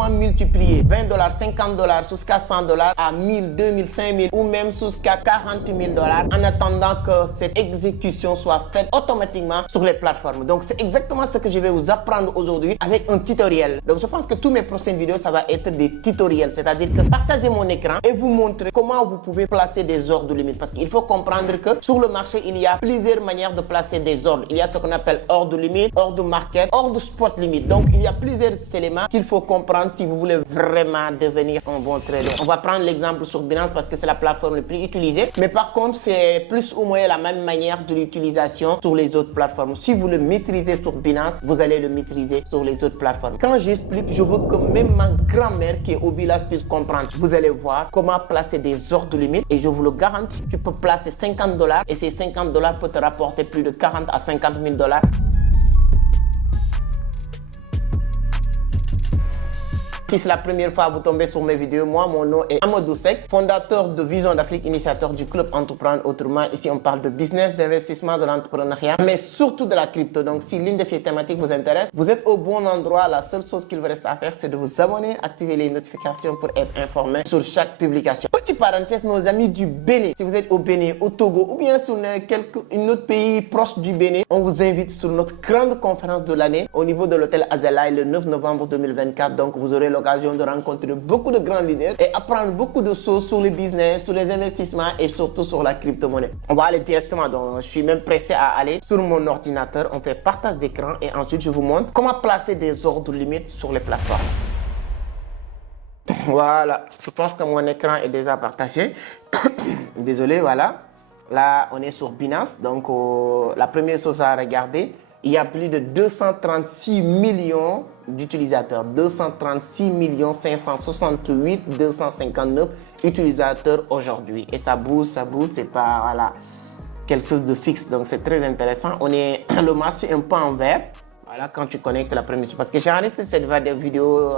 comment multiplier 20 $, 50 $, jusqu'à 100 $ à 1000, 2000, 5000 ou même jusqu'à 40 000 $ en attendant que cette exécution soit faite automatiquement sur les plateformes. Donc, c'est exactement ce que je vais vous apprendre aujourd'hui avec un tutoriel. Donc, je pense que toutes mes prochaines vidéos, ça va être des tutoriels. C'est-à-dire que partagez mon écran et vous montrer comment vous pouvez placer des ordres limites. Parce qu'il faut comprendre que sur le marché, il y a plusieurs manières de placer des ordres. Il y a ce qu'on appelle ordre limite, ordre market, ordre spot limite. Donc, il y a plusieurs éléments qu'il faut comprendre si vous voulez vraiment devenir un bon trader. On va prendre l'exemple sur Binance parce que c'est la plateforme la plus utilisée. Mais par contre, c'est plus ou moins la même manière de l'utilisation sur les autres plateformes. Si vous le maîtrisez sur Binance, vous allez le maîtriser sur les autres plateformes. Quand j'explique, je veux que même ma grand-mère qui est au village puisse comprendre. Vous allez voir comment placer des ordres limites et je vous le garantis, tu peux placer 50 $ et ces 50 $ peuvent te rapporter plus de 40 à 50 000 $. Si c'est la première fois que vous tombez sur mes vidéos, moi, mon nom est Amadou Seck, fondateur de Vision d'Afrique, initiateur du club Entreprendre Autrement. Ici, on parle de business, d'investissement, de l'entrepreneuriat, mais surtout de la crypto. Donc, si l'une de ces thématiques vous intéresse, vous êtes au bon endroit. La seule chose qu'il vous reste à faire, c'est de vous abonner, activer les notifications pour être informé sur chaque publication. Petite parenthèse, nos amis du Bénin, si vous êtes au Bénin, au Togo ou bien sur un autre pays proche du Bénin, on vous invite sur notre grande conférence de l'année au niveau de l'hôtel Azalai le 9 novembre 2024. Donc, vous aurez l'occasion de rencontrer beaucoup de grands leaders et apprendre beaucoup de choses sur le business, sur les investissements et surtout sur la crypto-monnaie. On va aller directement, donc je suis même pressé à aller sur mon ordinateur. On fait partage d'écran et ensuite je vous montre comment placer des ordres limites sur les plateformes. Voilà, je pense que mon écran est déjà partagé. Désolé, voilà. Là, on est sur Binance. Donc, la première chose à regarder, il y a plus de 236 millions d'utilisateurs. 236 568 259 utilisateurs aujourd'hui. Et ça bouge, c'est pas voilà, quelque chose de fixe. Donc, c'est très intéressant. On est le marché un peu en vert. Voilà, quand tu connectes la première chose. Parce que j'ai enregistré cette vidéo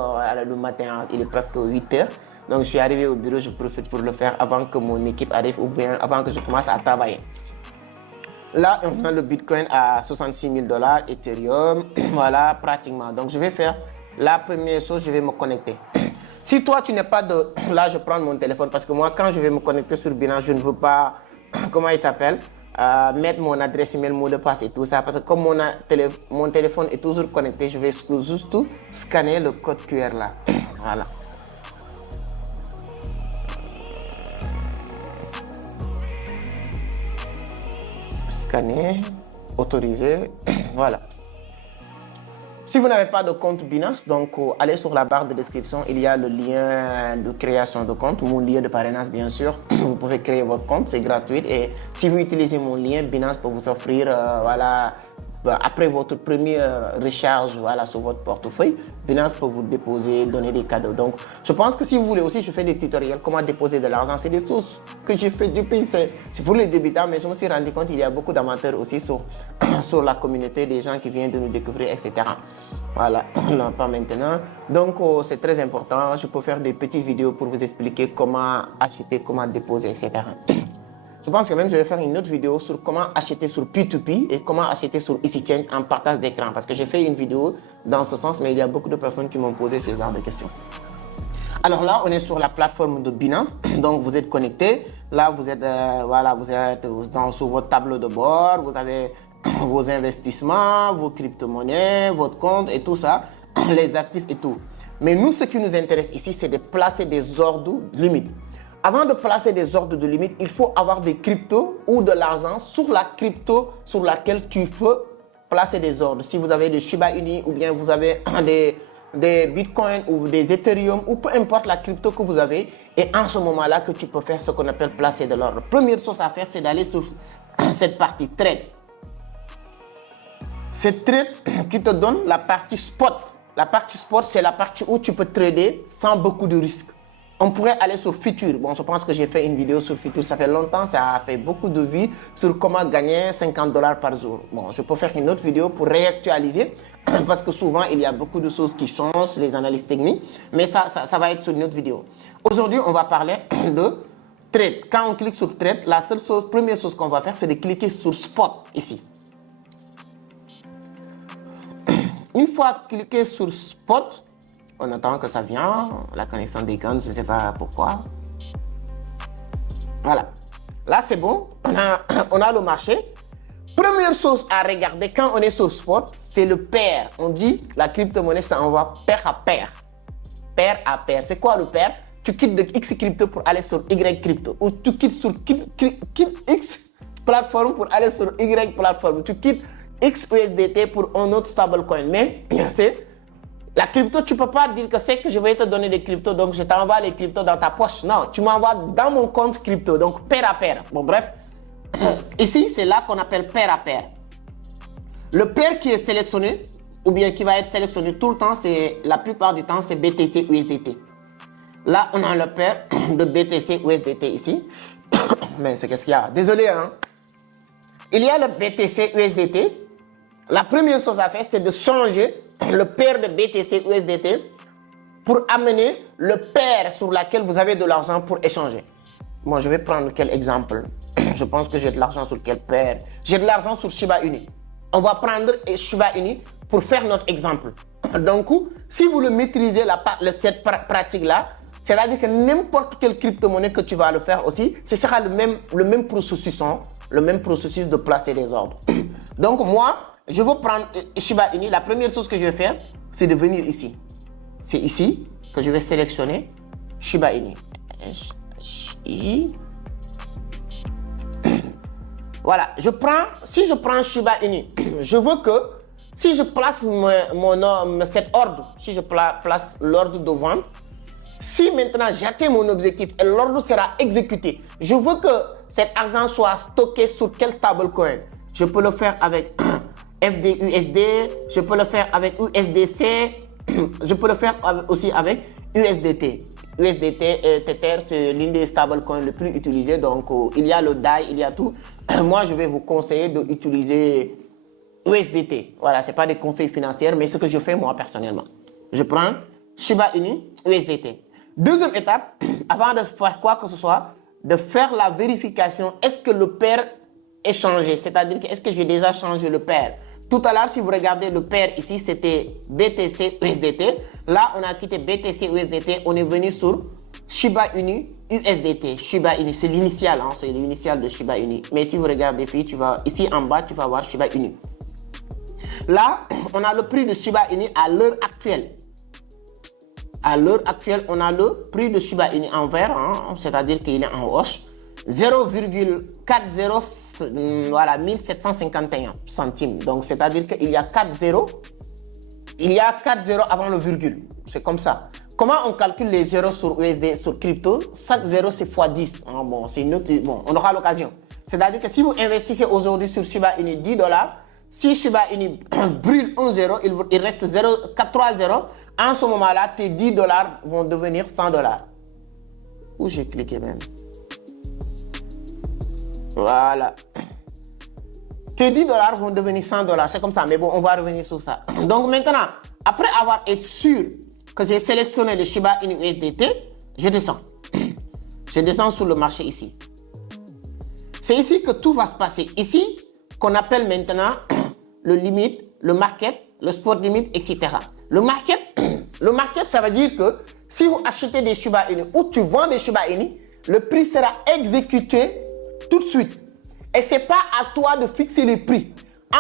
le matin, il est presque 8 h. Donc, je suis arrivé au bureau, je profite pour le faire avant que mon équipe arrive ou bien avant que je commence à travailler. Là, on a le Bitcoin à 66 000 $, Ethereum, voilà, pratiquement. Donc, je vais faire la première chose, je vais me connecter. Si toi, tu n'es pas de... Là, je prends mon téléphone parce que moi, quand je vais me connecter sur Binance, je ne veux pas... Comment il s'appelle mettre mon adresse email, mot de passe et tout ça. Parce que comme mon téléphone est toujours connecté, je vais juste scanner le code QR là. Voilà. Scanner, autoriser, voilà. Si vous n'avez pas de compte Binance, donc allez sur la barre de description, il y a le lien de création de compte, mon lien de parrainage bien sûr. Vous pouvez créer votre compte, c'est gratuit et si vous utilisez mon lien, Binance peut vous offrir, voilà, après votre première recharge voilà, sur votre portefeuille, Binance peut vous déposer, donner des cadeaux. Donc, je pense que si vous voulez aussi, je fais des tutoriels, comment déposer de l'argent. C'est des choses que j'ai fait depuis, c'est pour les débutants, mais je me suis rendu compte qu'il y a beaucoup d'amateurs aussi sur la communauté, des gens qui viennent de nous découvrir, etc. Voilà, non, pas maintenant. Donc, c'est très important. Je peux faire des petites vidéos pour vous expliquer comment acheter, comment déposer, etc. Je pense que même je vais faire une autre vidéo sur comment acheter sur P2P et comment acheter sur EasyChange en partage d'écran. Parce que j'ai fait une vidéo dans ce sens, mais il y a beaucoup de personnes qui m'ont posé ce genre de questions. Alors là, on est sur la plateforme de Binance. Donc, vous êtes connecté. Là, vous êtes, voilà, vous êtes sur votre tableau de bord. Vous avez vos investissements, vos crypto-monnaies, votre compte et tout ça, les actifs et tout. Mais nous, ce qui nous intéresse ici, c'est de placer des ordres limites. Avant de placer des ordres de limite, il faut avoir des cryptos ou de l'argent sur la crypto sur laquelle tu peux placer des ordres. Si vous avez des Shiba Inu ou bien vous avez des Bitcoin ou des Ethereum ou peu importe la crypto que vous avez, et en ce moment-là que tu peux faire ce qu'on appelle placer de l'ordre. Première chose à faire, c'est d'aller sur cette partie trade. Cette trade qui te donne la partie spot. La partie spot, c'est la partie où tu peux trader sans beaucoup de risques. On pourrait aller sur Futur. Bon, je pense que j'ai fait une vidéo sur Futur. Ça fait longtemps, ça a fait beaucoup de vues sur comment gagner 50 $ par jour. Bon, je peux faire une autre vidéo pour réactualiser parce que souvent, il y a beaucoup de choses qui changent, les analyses techniques. Mais ça va être sur une autre vidéo. Aujourd'hui, on va parler de trade. Quand on clique sur trade, la première chose qu'on va faire, c'est de cliquer sur Spot ici. Une fois cliqué sur Spot, On attend que ça vienne. La connexion déconne, je ne sais pas pourquoi. Voilà. Là, c'est bon. On a le marché. Première chose à regarder quand on est sur spot, c'est le pair. On dit la crypto-monnaie, ça envoie pair à pair. Pair à pair. C'est quoi le pair? Tu quittes de X crypto pour aller sur Y crypto. Ou tu quittes sur X plateforme pour aller sur Y plateforme. Tu quittes X USDT pour un autre stablecoin. Mais c'est la crypto, tu ne peux pas dire que c'est que je vais te donner des cryptos, donc je t'envoie les cryptos dans ta poche. Non, tu m'envoies dans mon compte crypto, donc pair à pair. Bon, bref. Ici, c'est là qu'on appelle pair à pair. Le pair qui est sélectionné, ou bien qui va être sélectionné tout le temps, c'est la plupart du temps, c'est BTC USDT. Là, on a le pair de BTC USDT ici. Mais c'est qu'est-ce qu'il y a? Désolé, hein. Il y a le BTC USDT. La première chose à faire, c'est de changer le pair de BTC USDT pour amener le pair sur lequel vous avez de l'argent pour échanger. Bon, je vais prendre quel exemple? Je pense que j'ai de l'argent sur quel pair? J'ai de l'argent sur Shiba Inu. On va prendre Shiba Inu pour faire notre exemple. Donc, si vous le maîtrisez, cette pratique-là, c'est-à-dire que n'importe quelle crypto-monnaie que tu vas le faire aussi, ce sera le même processus, hein, le même processus de placer les ordres. Donc, moi, je vais prendre Shiba Inu. La première chose que je vais faire, c'est de venir ici. C'est ici que je vais sélectionner Shiba Inu. Voilà, si je prends Shiba Inu, je veux que si je place cet ordre, si je place l'ordre de vente, si maintenant j'atteins mon objectif et l'ordre sera exécuté, je veux que cet argent soit stocké sur quel stablecoin? Je peux le faire avec FDUSD, je peux le faire avec USDC, je peux le faire aussi avec USDT. USDT et Tether, c'est l'une des stablecoins les plus utilisés. Donc, il y a le DAI, il y a tout. Moi, je vais vous conseiller d'utiliser USDT. Voilà, ce n'est pas des conseils financiers, mais ce que je fais moi personnellement. Je prends Shiba Inu, USDT. Deuxième étape, avant de faire quoi que ce soit, de faire la vérification. Est-ce que le pair est changé? C'est-à-dire que est-ce que j'ai déjà changé le pair? Tout à l'heure, si vous regardez le pair ici, c'était BTC USDT. Là, on a quitté BTC USDT. On est venu sur Shiba Inu USDT. Shiba Inu, c'est l'initial, hein, c'est l'initial de Shiba Inu. Mais si vous regardez ici en bas, tu vas voir Shiba Inu. Là, on a le prix de Shiba Inu à l'heure actuelle. À l'heure actuelle, on a le prix de Shiba Inu en vert, hein, c'est-à-dire qu'il est en hausse. 0,40 voilà, 1751 centimes. Donc, c'est-à-dire qu'il y a 4 zéros. Il y a 4 zéros avant le virgule. C'est comme ça. Comment on calcule les zéros sur USD, sur crypto? Chaque zéro, c'est x10. Ah, bon, c'est une autre, bon, on aura l'occasion. C'est-à-dire que si vous investissez aujourd'hui sur Shiba Inu 10 $, si Shiba Inu brûle un zéro, il reste 3 zéros. En ce moment-là, tes 10 $ vont devenir 100 $. Où j'ai cliqué même? Voilà. Tes 10 $ vont devenir 100 $. C'est comme ça. Mais bon, on va revenir sur ça. Donc maintenant, après avoir été sûr que j'ai sélectionné le Shiba Inu USDT, je descends. Je descends sur le marché ici. C'est ici que tout va se passer. Ici, qu'on appelle maintenant le limite, le market, le spot limit, etc. Le market, ça veut dire que si vous achetez des Shiba Inu ou tu vends des Shiba Inu, le prix sera exécuté tout de suite. Et ce n'est pas à toi de fixer les prix.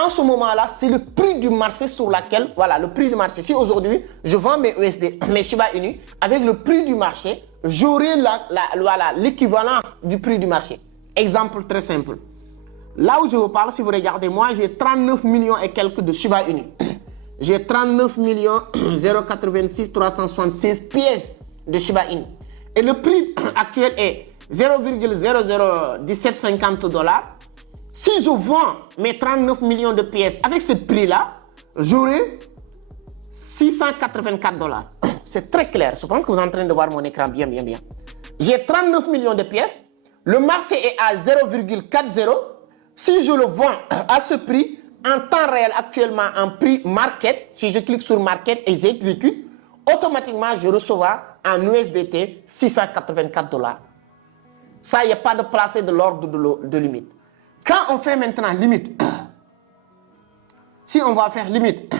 En ce moment-là, c'est le prix du marché sur lequel, voilà, le prix du marché. Si aujourd'hui, je vends mes Shiba Inu, avec le prix du marché, j'aurai l'équivalent du prix du marché. Exemple très simple. Là où je vous parle, si vous regardez, moi, j'ai 39 millions et quelques de Shiba Inu. J'ai 39 086 376 pièces de Shiba Inu. Et le prix actuel est 0,001750 $. Si je vends mes 39 millions de pièces avec ce prix-là, j'aurai 684 $. C'est très clair. Je pense que vous êtes en train de voir mon écran bien. J'ai 39 millions de pièces. Le marché est à 0,40. Si je le vends à ce prix, en temps réel actuellement en prix market, si je clique sur market et j'exécute, automatiquement je recevrai en USDT 684 $. Ça, il n'y a pas de placer de l'ordre de limite. Quand on fait maintenant limite, si on va faire limite,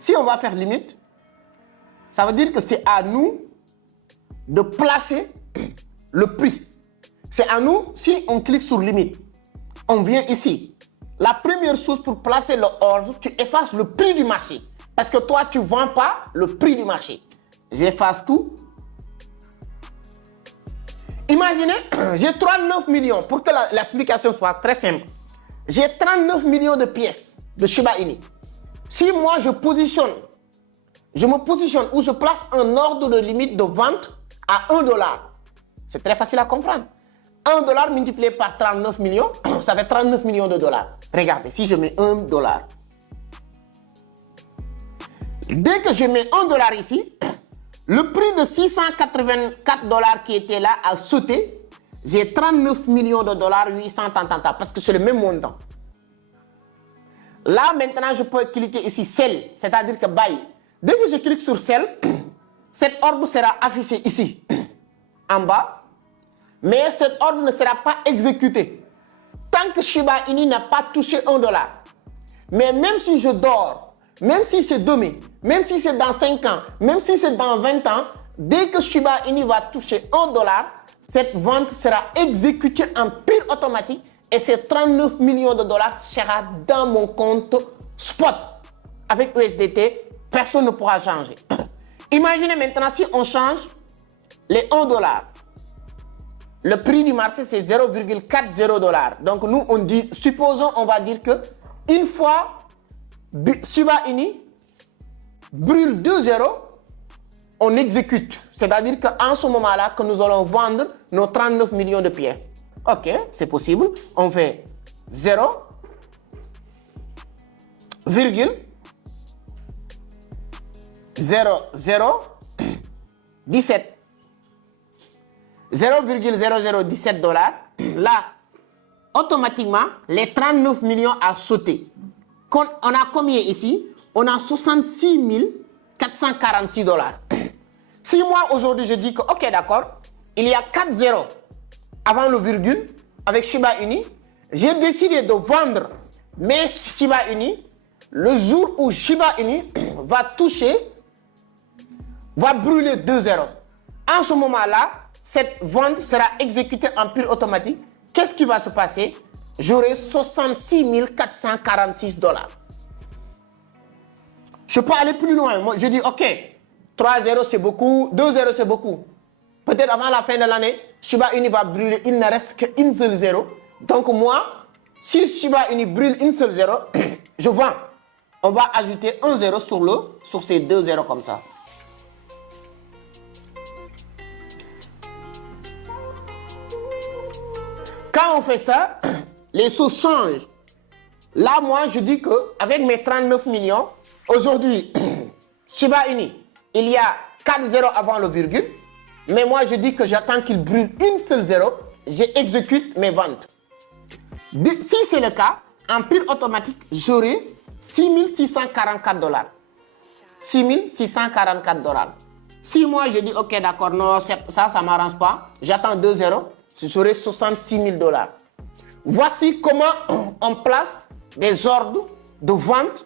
Si on va faire limite, ça veut dire que c'est à nous de placer le prix. C'est à nous, si on clique sur limite, on vient ici. La première chose pour placer l'ordre, tu effaces le prix du marché. Parce que toi, tu ne vends pas le prix du marché. J'efface tout. Imaginez, j'ai 39 millions. Pour que l'explication soit très simple, j'ai 39 millions de pièces de Shiba Inu. Si moi, je me positionne ou je place un ordre de limite de vente à 1 dollar, c'est très facile à comprendre. 1 dollar multiplié par 39 millions, ça fait 39 millions de dollars. Regardez, si je mets 1 dollar. Dès que je mets 1 dollar ici, le prix de 684 dollars qui était là a sauté. J'ai 39 millions de dollars, 800, parce que c'est le même montant. Là, maintenant, je peux cliquer ici, Sell, c'est-à-dire que Buy. Dès que je clique sur Sell, cet ordre sera affiché ici, en bas. Mais cet ordre ne sera pas exécuté tant que Shiba Inu n'a pas touché 1 dollar. Mais même si je dors, même si c'est demain, même si c'est dans 5 ans, même si c'est dans 20 ans, dès que Shiba Inu va toucher 1 dollar, cette vente sera exécutée en pile automatique et ces 39 millions de dollars sera dans mon compte spot. Avec USDT, personne ne pourra changer. Imaginez maintenant si on change les 1 dollar. Le prix du marché, c'est 0,40 dollars. Donc, nous, on dit, supposons, on va dire que une fois Shiba Inu brûle 2 zéros, on exécute. C'est-à-dire qu'en ce moment-là, que nous allons vendre nos 39 millions de pièces. OK, c'est possible. On fait 0,0017. 0,0017 dollars. Là, automatiquement, les 39 millions a sauté. On a combien ici? On a 66 446 dollars. Si moi, aujourd'hui, je dis que, OK, d'accord, il y a 4 zéros avant le virgule avec Shiba Inu, j'ai décidé de vendre mes Shiba Inu le jour où Shiba Inu va brûler 2 zéros. En ce moment-là, cette vente sera exécutée en pure automatique. Qu'est-ce qui va se passer? J'aurai 66 446 dollars. Je peux aller plus loin. Moi, je dis, OK, 3 zéros c'est beaucoup, 2 zéros c'est beaucoup. Peut-être avant la fin de l'année, Shiba Inu va brûler, il ne reste qu'une seule zéro. Donc moi, si Shiba Inu brûle une seule zéro, je vends. On va ajouter un zéro sur ces 2 zéros comme ça. Quand on fait ça, les choses changent. Là, moi, je dis qu'avec mes 39 millions, aujourd'hui, Shiba Inu, il y a 4 zéros avant le virgule. Mais moi, je dis que j'attends qu'il brûle une seule zéro. J'exécute mes ventes. Si c'est le cas, en pure automatique, j'aurai 6644 dollars. 6644 dollars. Si moi, je dis, OK, d'accord, non, ça ne m'arrange pas. J'attends 2 zéros. Ce serait 66 000 dollars. Voici comment on place des ordres de vente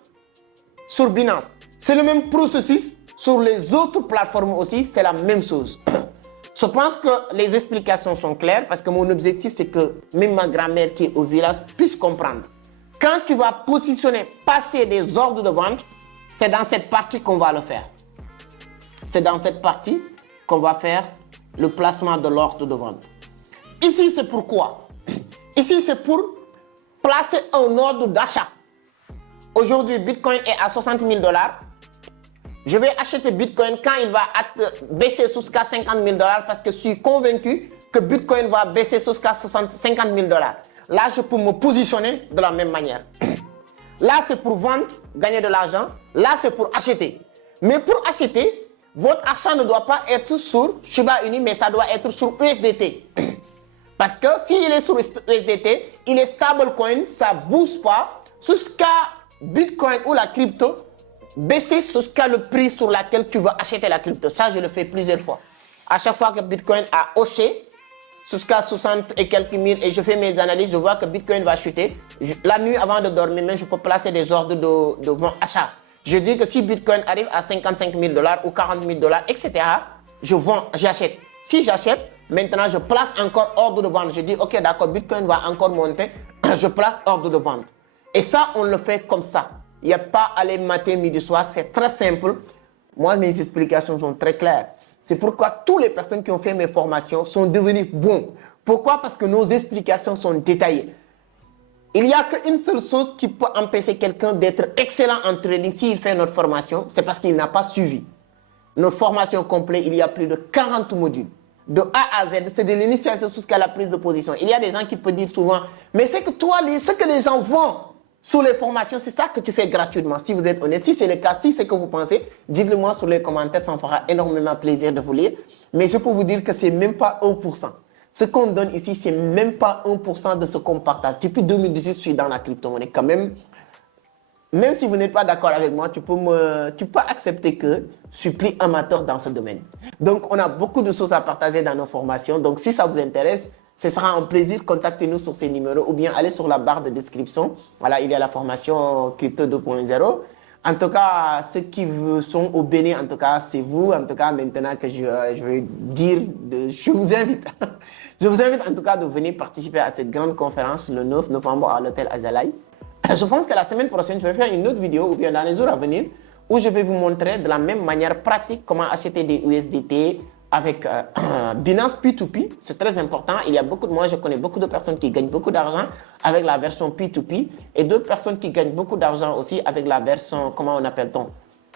sur Binance. C'est le même processus sur les autres plateformes aussi, c'est la même chose. Je pense que les explications sont claires parce que mon objectif, c'est que même ma grand-mère qui est au village puisse comprendre. Quand tu vas positionner, passer des ordres de vente, c'est dans cette partie qu'on va le faire. C'est dans cette partie qu'on va faire le placement de l'ordre de vente. Ici, c'est pourquoi. Ici, c'est pour placer un ordre d'achat. Aujourd'hui, Bitcoin est à 60 000 dollars. Je vais acheter Bitcoin quand il va baisser jusqu'à 50 000 dollars parce que je suis convaincu que Bitcoin va baisser jusqu'à 50 000 dollars. Là, je peux me positionner de la même manière. Là, c'est pour vendre, gagner de l'argent. Là, c'est pour acheter. Mais pour acheter, votre achat ne doit pas être sur Shiba Inu, mais ça doit être sur USDT. Parce que s'il est sur USDT, il est stablecoin, ça ne bouge pas jusqu'à Bitcoin ou la crypto baisser jusqu'à le prix sur lequel tu vas acheter la crypto. Ça, je le fais plusieurs fois. À chaque fois que Bitcoin a haussé jusqu'à 60 et quelques mille et je fais mes analyses, je vois que Bitcoin va chuter. La nuit avant de dormir, même je peux placer des ordres de vente achat. Je dis que si Bitcoin arrive à 55 000 $ ou 40 000 $, etc., je vends, j'achète. Si j'achète, maintenant je place encore ordre de vente. Je dis, ok, d'accord, Bitcoin va encore monter, je place ordre de vente. Et ça, on le fait comme ça. Il n'y a pas à aller matin, midi, soir, c'est très simple. Moi, mes explications sont très claires. C'est pourquoi toutes les personnes qui ont fait mes formations sont devenues bons. Pourquoi? Parce que nos explications sont détaillées. Il n'y a qu'une seule chose qui peut empêcher quelqu'un d'être excellent en trading s'il fait notre formation, c'est parce qu'il n'a pas suivi. Notre formation complète, il y a plus de 40 modules. De A à Z, c'est de l'initiation jusqu'à la prise de position. Il y a des gens qui peuvent dire souvent, mais c'est que toi, ce que les gens font sur les formations, c'est ça que tu fais gratuitement. Si vous êtes honnête, si c'est le cas, si c'est ce que vous pensez, dites-le moi sur les commentaires, ça me fera énormément plaisir de vous lire. Mais je peux vous dire que ce n'est même pas 1%. Ce qu'on donne ici, ce n'est même pas 1% de ce qu'on partage. Depuis 2018, je suis dans la crypto-monnaie quand même. Même si vous n'êtes pas d'accord avec moi, tu peux accepter que je suis plus amateur dans ce domaine. Donc, on a beaucoup de choses à partager dans nos formations. Donc, si ça vous intéresse, ce sera un plaisir. Contactez-nous sur ces numéros ou bien allez sur la barre de description. Voilà, il y a la formation Crypto 2.0. En tout cas, ceux qui sont au Bénin, en tout cas, c'est vous. En tout cas, maintenant que je vais dire, je vous invite. Je vous invite en tout cas de venir participer à cette grande conférence le 9 novembre à l'hôtel Azalai. Je pense que la semaine prochaine, je vais faire une autre vidéo ou bien dans les jours à venir où je vais vous montrer de la même manière pratique comment acheter des USDT avec Binance P2P. C'est très important. Moi, je connais beaucoup de personnes qui gagnent beaucoup d'argent avec la version P2P et d'autres personnes qui gagnent beaucoup d'argent aussi avec la version, comment on appelle-t-on?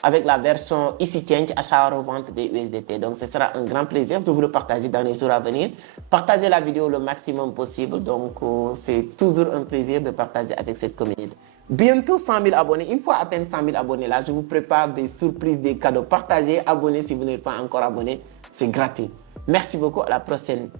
Avec la version EasyChange, achat-revente des USDT. Donc, ce sera un grand plaisir de vous le partager dans les jours à venir. Partagez la vidéo le maximum possible. Donc, c'est toujours un plaisir de partager avec cette communauté. Bientôt 100 000 abonnés. Une fois atteint 100 000 abonnés, là, je vous prépare des surprises, des cadeaux. Partagez, abonnez si vous n'êtes pas encore abonné. C'est gratuit. Merci beaucoup. À la prochaine.